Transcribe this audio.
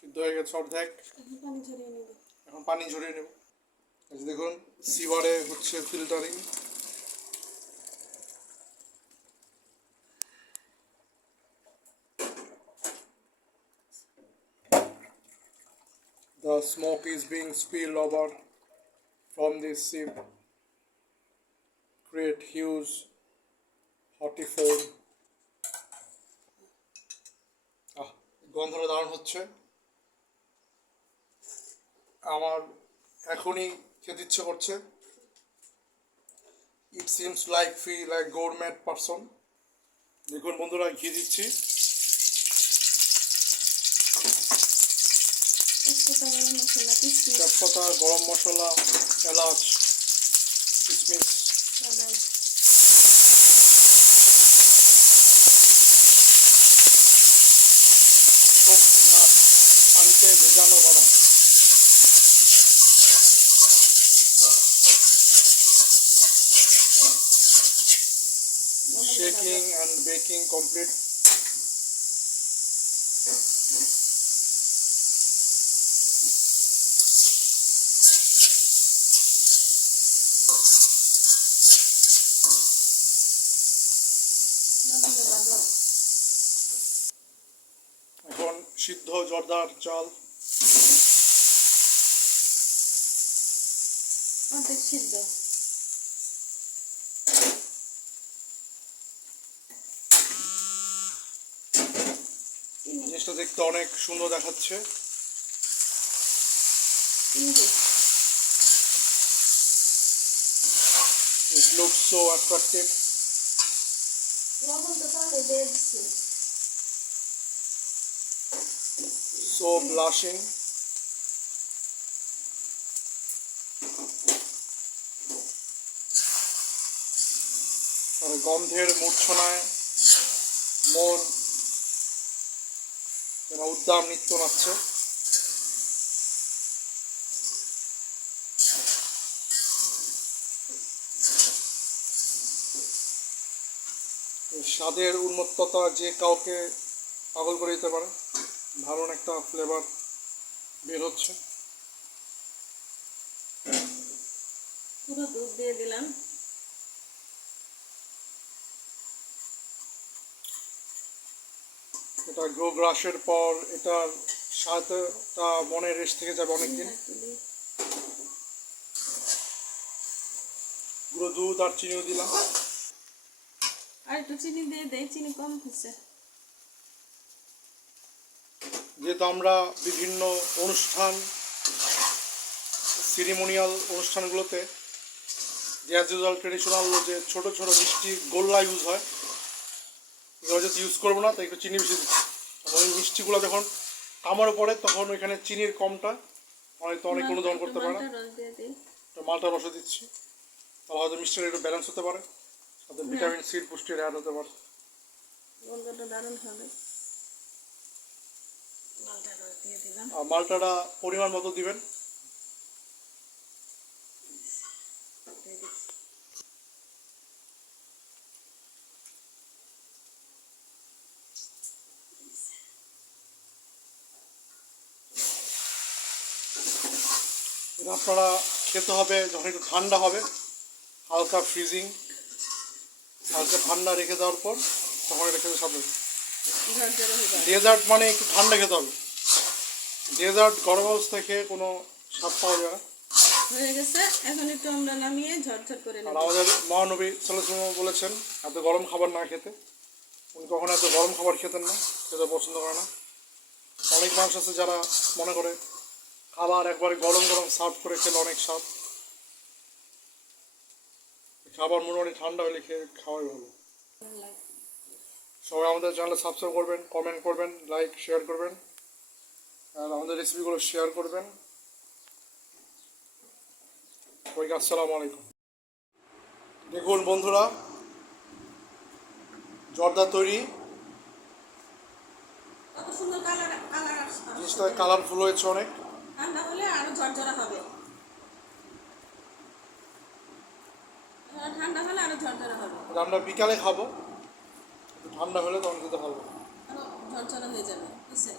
সিদ্ধ হয়ে গেছে অর্ধেক, এখন পানি ঝরিয়ে নেব। দেখুন সিভারে হচ্ছে filtering. The smoke is being spilled over from this sieve, create huge hotty foam. গন্ধটা দারুণ হচ্ছে, আমার এখনই খেতে ইচ্ছে করছে। It seems like feel like government person. দেখুন বন্ধুরা, ঘি দিচ্ছি। তেজপাতা, গরম মশলা, এলাচ, কিশমিশ, পানিতে ভেজানো বাদাম। Shaking and baking complete. এখন সিদ্ধ জর্দার চাল সিদ্ধ জিনিসটা দেখতে অনেক সুন্দর দেখাচ্ছে। It looks so attractive. So blushing. আর গন্ধের মূর্ছনায় মন উদ্দাম নৃত্য নাচছে। স্বাদের উন্মত্ততা যে কাউকে পাগল করে দিতে পারে। দারুণ একটা ফ্লেভার বের হচ্ছে। পুরো দুধ দিয়ে দিলাম। এটা গ্রো গ্রাসের পর এটার স্বাদটা মনে রেস্ট থেকে যাবে অনেকদিন। গুঁড়ো দুধ আর চিনিও দিলাম। আর একটু চিনি দিয়ে দেই, চিনি কম হচ্ছে। যেহেতু আমরা বিভিন্ন অনুষ্ঠান, সিরিমোনিয়াল অনুষ্ঠানগুলোতে যে অ্যাজ ইউজুয়াল ট্রেডিশনাল যে ছোটো ছোটো মিষ্টি গোল্লা ইউজ হয়, এগুলো যদি ইউজ করবো না তাই একটু চিনি বেশি দিচ্ছি। ওই মিষ্টিগুলো যখন কামড়ে পড়ে তখন ওইখানে চিনির কমটা হয়তো অনেক অনুধাবন করতে পারে না। মালটা রসে দিচ্ছি, তাহলে হয়তো মিষ্টিটা একটু ব্যালেন্স হতে পারে, সাথে ভিটামিন সির পুষ্টির অ্যাড হতে পারে। গন্ধটা দারুণ হবে। মালটা রস দিয়ে দিলাম। আর মালটাটা পরিমাণ মতো দিবেন। আপনারা খেতে হবে যখন একটু ঠান্ডা হবে, হালকা ফ্রিজিং, হালকা ঠান্ডা রেখে দেওয়ার পর তখন এটা খেতে সাবধান। ডেজার্ট মানে একটু ঠান্ডা খেতে হবে, ডেজার্ট গরম অবস্থায় খেয়ে কোনো স্বাদ পাওয়া যায় না। হয়ে গেছে, এখন একটু আমরা নামিয়ে ঝটঝট করে নেব। আর আমাদের মহানবী সাল্লাল্লাহু আলাইহি ওয়াসাল্লাম বলেছেন এত গরম খাবার না খেতে। উনি কখনো এত গরম খাবার খেতেন না, খেতে পছন্দ করে না। অনেক মানুষ আছে যারা মনে করে খাবার একবারে গরম গরম সার্ভ করে খেলে অনেক স্বাদ। খাবার মোটামুটি ঠান্ডা হলে খেয়ে খাওয়াই ভালো। সবাই আমাদের চ্যানেলে সাবস্ক্রাইব করবেন, কমেন্ট করবেন, লাইক শেয়ার করবেন, আর আমাদের রেসিপিগুলো শেয়ার করবেন। সবাইকে আসসালামু আলাইকুম। দেখুন বন্ধুরা, জর্দা তৈরি। জিনিসটা কালারফুল হয়েছে অনেক। ঠান্ডা হলে আরো ঝরঝরা হবে। ঠান্ডা হলে আরো ঝরঝরা হবে। আমরা বিকালে খাবো, ঠান্ডা হলে তখন খেতে ভালো, আরো ঝরঝরা হয়ে যাবে, বুঝছে?